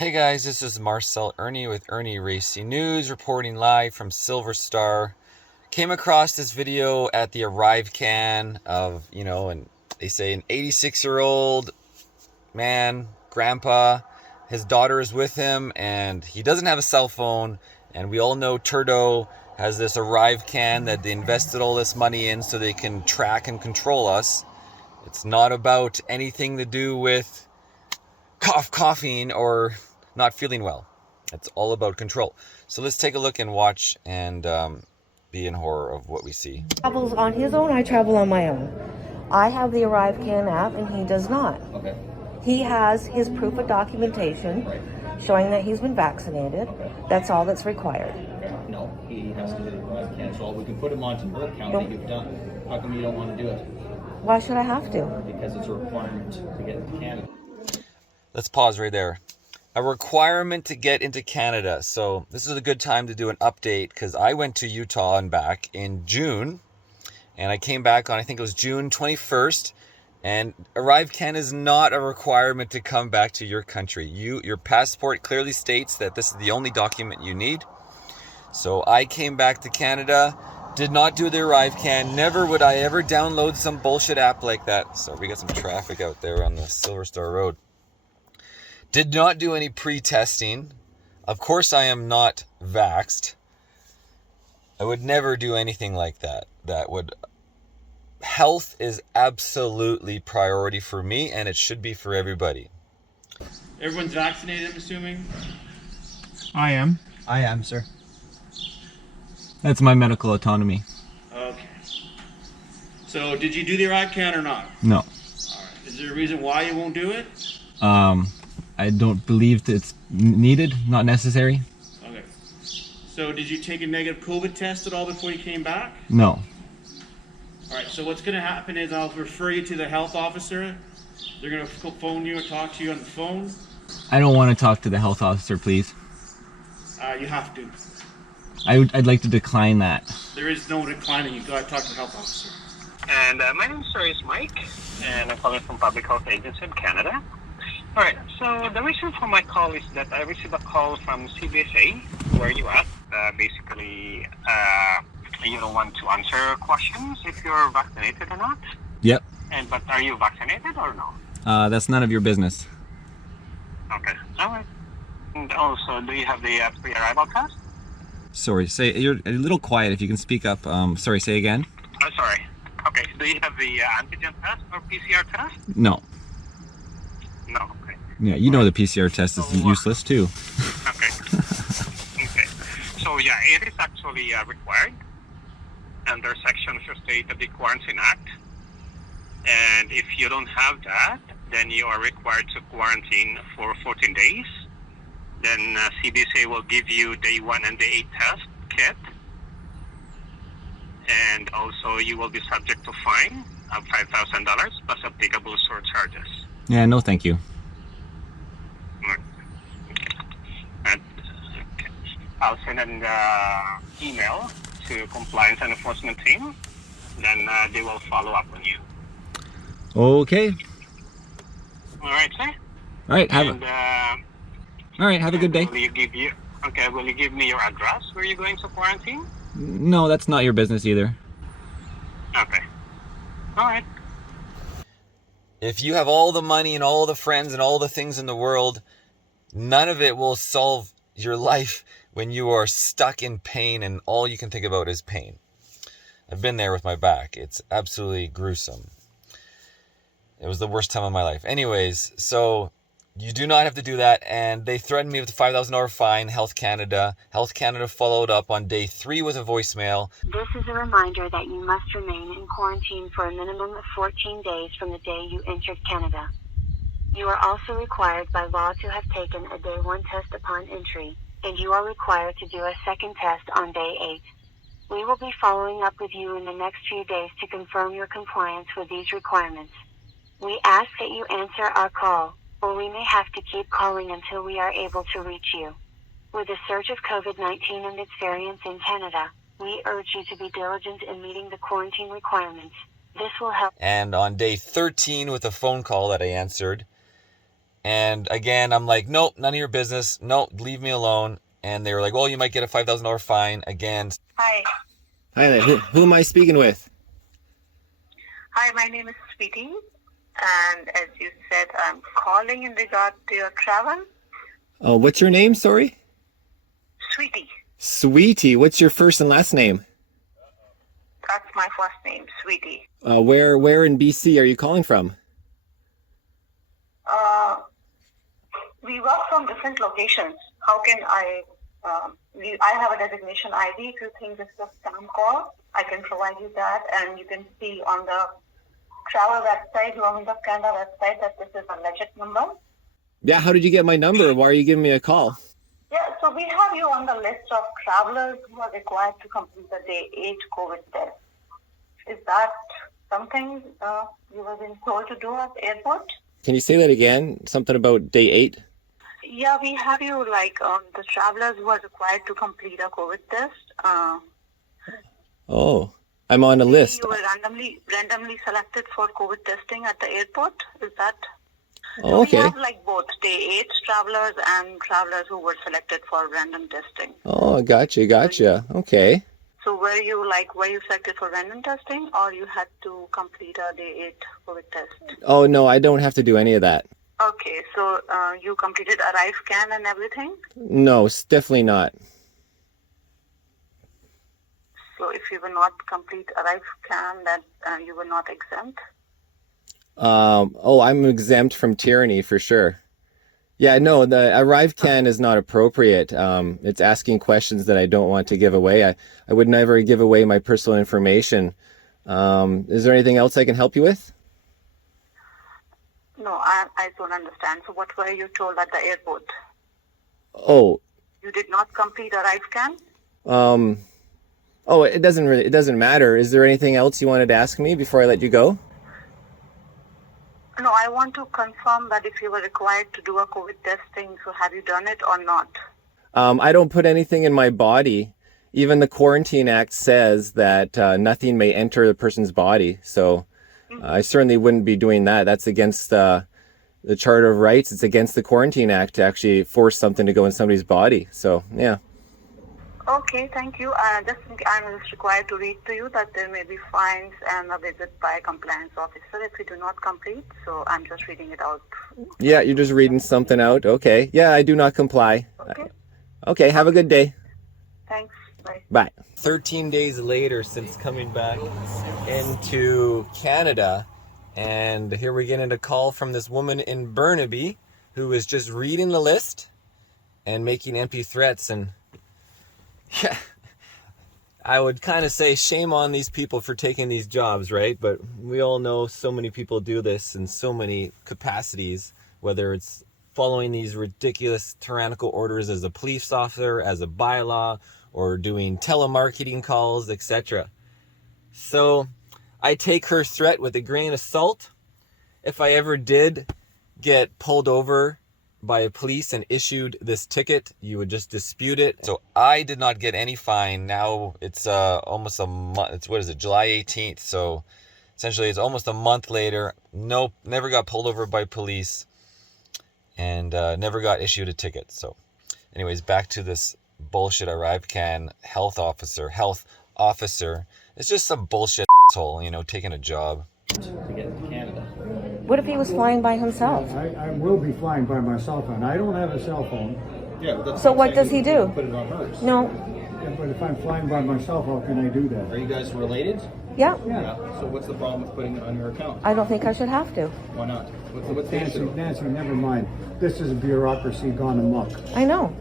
Hey guys, this is Marcel Irnie with IrnieracingNews, reporting live from Silver Star. Came across this video at the ArriveCan of, and they say an 86-year-old man, grandpa, his daughter is with him, and he doesn't have a cell phone, and we all know Turdo has this ArriveCan that they invested all this money in so they can track and control us. It's not about anything to do with coughing or not feeling well. It's all about control. So let's take a look and watch and be in horror of what we see. Travels on his own, I travel on my own. I have the ArriveCan app and he does not. Okay. He has his proof of documentation showing that he's been vaccinated. That's all that's required. No, he has to do the ArriveCan, so we can put him onto your account that you've done. How come you don't want to do it? Why should I have to? Because it's a requirement to get into Canada. Let's pause right there. A requirement to get into Canada. So this is a good time to do an update because I went to Utah and back in June, and I came back on, I think it was June 21st, and ArriveCan is not a requirement to come back to your country. Your passport clearly states that this is the only document you need. So I came back to Canada, did not do the ArriveCan. Never would I ever download some bullshit app like that. So we got some traffic out there on the Silver Star Road. Did not do any pre-testing. Of course I am not vaxxed. I would never do anything like that. Health is absolutely priority for me, and it should be for everybody. Everyone's vaccinated, I'm assuming? I am. I am, sir. That's my medical autonomy. Okay. So did you do the ArriveCan or not? No. Alright. Is there a reason why you won't do it? I don't believe it's needed, not necessary. Okay. So did you take a negative COVID test at all before you came back? No. Alright, so what's going to happen is I'll refer you to the health officer. They're going to phone you or talk to you on the phone. I don't want to talk to the health officer, please. You have to. I'd like to decline that. There is no declining. You've got to talk to the health officer. And my name is Mike, and I'm calling from Public Health Agency in Canada. All right, so the reason for my call is that I received a call from CBSA, where you at. Basically, you don't want to answer questions if you're vaccinated or not. Yep. But are you vaccinated or no? That's none of your business. Okay, all right. And also, do you have the pre-arrival test? Sorry, you're a little quiet if you can speak up. Sorry, say again. Oh, sorry. Okay, do you have the antigen test or PCR test? No. No, okay. Yeah, you know the PCR test is useless too. Okay. Okay. So yeah, it is actually required under Section 58 of the Quarantine Act. And if you don't have that, then you are required to quarantine for 14 days. Then CBSA will give you day 1 and day 8 test kit. And also you will be subject to fine of $5,000 plus applicable surcharges. Yeah, no thank you. And, I'll send an email to compliance and enforcement team. Then they will follow up on you. Okay. All right, sir. All right, have a good day. Will you give me your address where you're going to quarantine? No, that's not your business either. Okay. All right. If you have all the money and all the friends and all the things in the world, none of it will solve your life when you are stuck in pain and all you can think about is pain. I've been there with my back. It's absolutely gruesome. It was the worst time of my life. Anyways, so you do not have to do that, and they threatened me with a $5,000 fine. Health Canada followed up on day 3 with a voicemail. This is a reminder that you must remain in quarantine for a minimum of 14 days from the day you entered Canada. You are also required by law to have taken a day 1 test upon entry, and you are required to do a second test on day 8. We will be following up with you in the next few days to confirm your compliance with these requirements. We ask that you answer our call, or we may have to keep calling until we are able to reach you. With the surge of COVID-19 and its variants in Canada, we urge you to be diligent in meeting the quarantine requirements. This will help. And on day 13 with a phone call that I answered, And again, I'm like, nope, none of your business. Nope, leave me alone. And they were like, well, you might get a $5,000 fine. Again. Hi. Hi there. Who am I speaking with? Hi, my name is Sweetie. And as you said, I'm calling in regard to your travel. Oh, what's your name? Sorry? Sweetie. Sweetie. What's your first and last name? That's my first name, Sweetie. Where in BC are you calling from? We work from different locations. How can I have a designation ID. If you think this is a spam call, I can provide you that, and you can see on the travel website, Government of Canada website, that this is a legit number. Yeah, how did you get my number? Why are you giving me a call? Yeah, so we have you on the list of travelers who are required to complete the day 8 COVID test. Is that something you were being told to do at the airport? Can you say that again? Something about day 8? Yeah, we have you the travelers who are required to complete a COVID test. Oh, I'm on a list. You were randomly selected for COVID testing at the airport. Is that? Oh, okay. We have both day 8 travelers and travelers who were selected for random testing. Oh, gotcha. Okay. So were you selected for random testing, or you had to complete a day 8 COVID test? Oh, no, I don't have to do any of that. Okay, so you completed ArriveCan and everything? No, definitely not. So if you will not complete ArriveCan, that you were not exempt? I'm exempt from tyranny for sure. Yeah, no, the ArriveCan is not appropriate. It's asking questions that I don't want to give away. I would never give away my personal information. Is there anything else I can help you with? No, I don't understand. So what were you told at the airport? Oh. You did not complete ArriveCan? It doesn't matter. Is there anything else you wanted to ask me before I let you go? No, I want to confirm that if you were required to do a COVID testing, so have you done it or not? I don't put anything in my body. Even the Quarantine Act says that nothing may enter the person's body. So I certainly wouldn't be doing that. That's against the Charter of Rights. It's against the Quarantine Act to actually force something to go in somebody's body. So, yeah. Okay, thank you. I'm just required to read to you that there may be fines and a visit by a compliance officer if you do not complete. So I'm just reading it out. Yeah, you're just reading something out. Okay. Yeah, I do not comply. Okay. Okay, have a good day. Thanks. Bye. Bye. 13 days later since coming back into Canada, and here we get a call from this woman in Burnaby who is just reading the list and making empty threats. And yeah, I would kind of say shame on these people for taking these jobs, right? But we all know so many people do this in so many capacities, whether it's following these ridiculous tyrannical orders as a police officer, as a bylaw, or doing telemarketing calls, etc. So I take her threat with a grain of salt. If I ever did get pulled over by a police and issued this ticket, you would just dispute it. So I did not get any fine. Now it's almost a month. It's, what is it, July 18th. So essentially it's almost a month later. Nope, never got pulled over by police and never got issued a ticket. So anyways, back to this bullshit ArriveCan health officer. It's just some bullshit asshole, taking a job. To get to Canada. What if he was flying by himself? I will be flying by my cell phone. I don't have a cell phone. Yeah, but that's So what does he do? Put it on hers. No. Yeah, but if I'm flying by myself, how can I do that? Are you guys related? Yeah. Yeah. So what's the problem with putting it on your account? I don't think I should have to. Why not? What's the issue? Nancy, never mind. This is a bureaucracy gone amok. I know.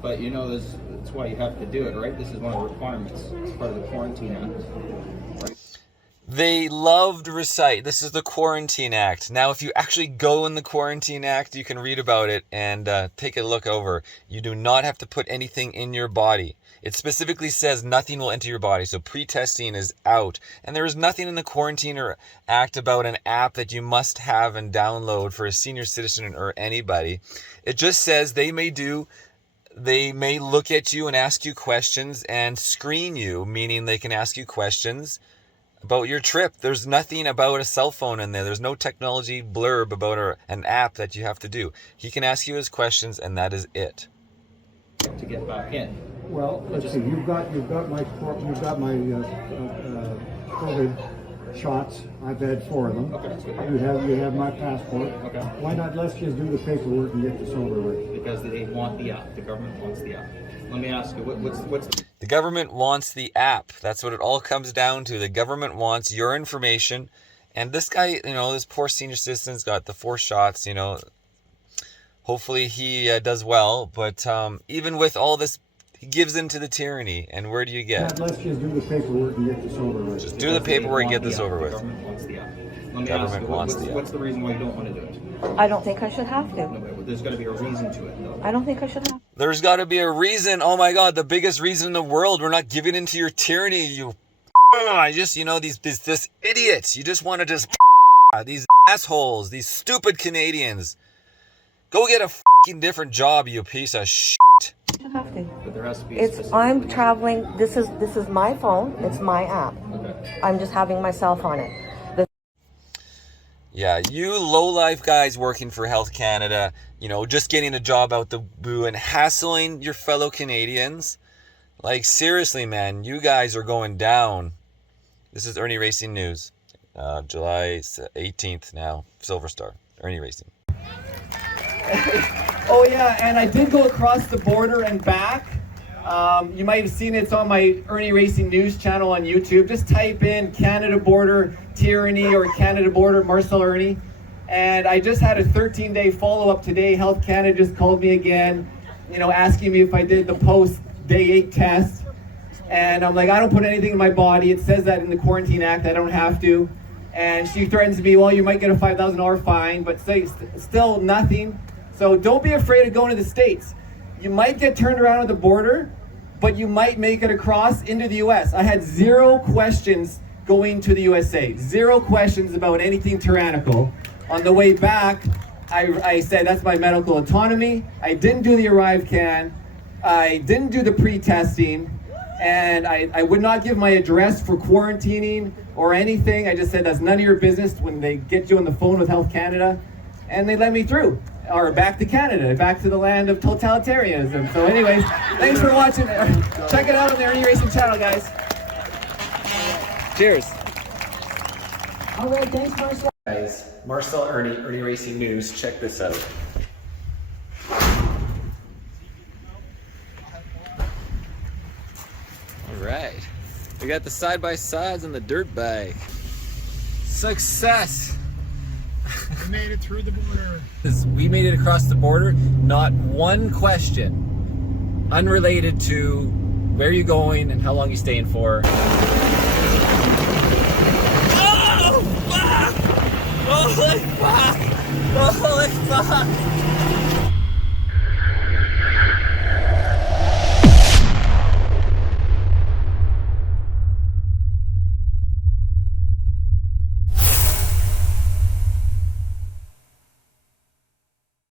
But that's why you have to do it, right? This is one of the requirements. It's part of the Quarantine Act. Right? They loved recite. This is the Quarantine Act. Now, if you actually go in the Quarantine Act, you can read about it and take a look over. You do not have to put anything in your body. It specifically says nothing will enter your body. So pre-testing is out. And there is nothing in the Quarantine Act about an app that you must have and download for a senior citizen or anybody. It just says they may look at you and ask you questions and screen you, meaning they can ask you questions about your trip. There's nothing about a cell phone in there. There's no technology blurb about an app that you have to do. He can ask you his questions, and that is it. To get back in. Well, let's see, you've got my COVID shots. I've had 4 of them. Okay, that's good. You have my passport. Okay. Why not let's just do the paperwork and get this over with? Because they want the app. The government wants the app. Let me ask you, what's The government wants the app. That's what it all comes down to. The government wants your information. And this guy, this poor senior citizen's got the 4 shots, Hopefully he does well. But even with all this, he gives in to the tyranny. And where do you get? Let's just do the paperwork and get this over with. Just do the paperwork and get this over with. The government wants the app. Let me Government ask you, wants the app. what's the reason why you don't want to do it? I don't think I should have to. No, but there's got to be a reason to it, though. I don't think I should have. There's got to be a reason. Oh my God, the biggest reason in the world. We're not giving in to your tyranny. You, this idiots. You just want to these assholes, these stupid Canadians. Go get a different job, you piece of shit. I have to. But there has to be a specific I'm reason. traveling. This is my phone. It's my app. Okay. I'm just having myself on it. Yeah, you low-life guys working for Health Canada, just getting a job out the blue and hassling your fellow Canadians. Like, seriously, man, you guys are going down. This is Irnieracing News, July 18th now, Silver Star, Irnieracing. Oh yeah, and I did go across the border and back. You might have seen it's on my Irnieracing News channel on YouTube. Just type in Canada Border Tyranny or Canada Border Marcel Irnie. And I just had a 13-day follow-up today. Health Canada just called me again, asking me if I did the post-day 8 test. And I'm like, I don't put anything in my body. It says that in the Quarantine Act, I don't have to. And she threatens me, well, you might get a $5,000 fine, but still nothing. So don't be afraid of going to the States. You might get turned around at the border, but you might make it across into the US. I had 0 questions going to the USA. 0 questions about anything tyrannical. On the way back, I said that's my medical autonomy. I didn't do the ArriveCan. I didn't do the pre-testing. And I would not give my address for quarantining or anything. I just said that's none of your business when they get you on the phone with Health Canada. And they let me through. Or back to Canada, back to the land of totalitarianism. So anyways, thanks for watching. Check it out on the Irnieracing channel, guys. Cheers. All right, thanks, Marcel. Guys, Marcel Irnie, Irnieracing News. Check this out. All right. We got the side-by-sides and the dirt bike. Success. We made it through the border. We made it across the border. Not one question unrelated to where you're going and how long you're staying for. Oh, fuck! Holy fuck! Holy fuck!